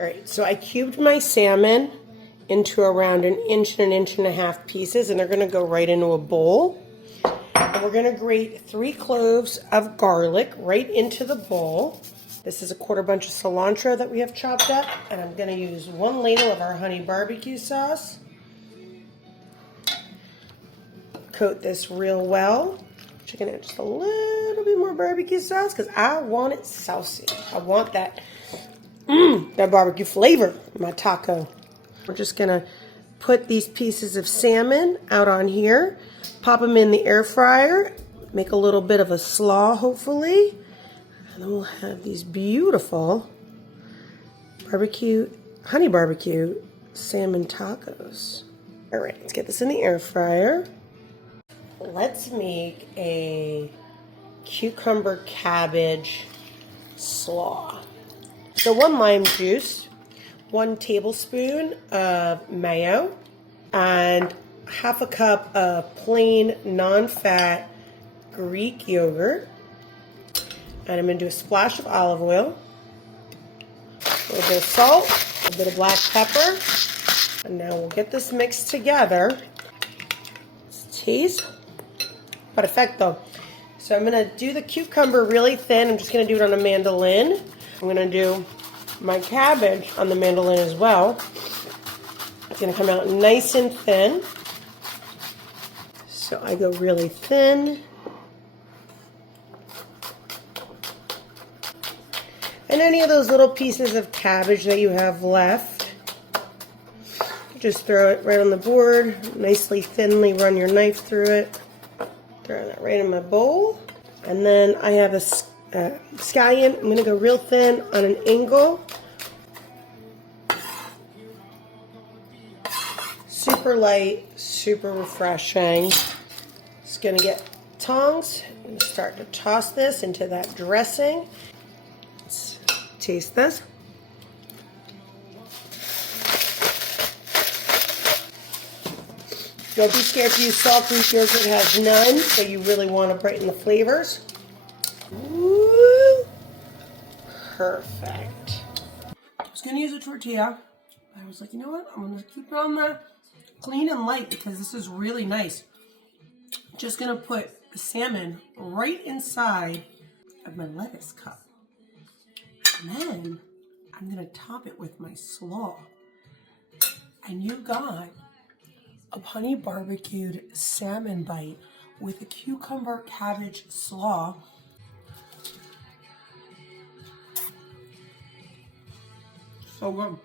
All right, so I cubed my salmon into around an inch and 1.5 inch pieces, and they're gonna go right into a bowl. And we're gonna grate 3 cloves of garlic right into the bowl. This is a 1/4 bunch of cilantro that we have chopped up, and I'm gonna use 1 ladle of our Honey BBQ sauce. Coat this real well. I'm gonna add just a little bit more barbecue sauce because I want it saucy. I want that that barbecue flavor in my taco. We're just gonna put these pieces of salmon out on here, pop them in the air fryer, make a little bit of a slaw hopefully, and then we'll have these beautiful honey barbecue salmon tacos. All right, let's get this in the air fryer. Let's make a cucumber cabbage slaw. So 1 lime juice, 1 tablespoon of mayo, and 1/2 cup of plain non-fat Greek yogurt. And I'm gonna do a splash of olive oil, a little bit of salt, a bit of black pepper, and now we'll get this mixed together. Let's taste. Perfecto. So I'm gonna do the cucumber really thin. I'm just gonna do it on a mandolin. I'm gonna do my cabbage on the mandolin as well. It's gonna come out nice and thin. So I go really thin. And any of those little pieces of cabbage that you have left, just throw it right on the board, nicely thinly run your knife through it. Throw that right in my bowl. And then I have a scallion. I'm gonna go real thin on an angle. Super light, super refreshing. Just gonna get tongs and start to toss this into that dressing. Let's taste this. Don't be scared to use salt. Greek yogurt has none, so you really want to brighten the flavors. Woo! Perfect. I was going to use a tortilla, but I was like, you know what? I'm going to keep it on the clean and light because this is really nice. Just going to put the salmon right inside of my lettuce cup. And then I'm going to top it with my slaw. And you got a honey barbecued salmon bite with a cucumber cabbage slaw. So good.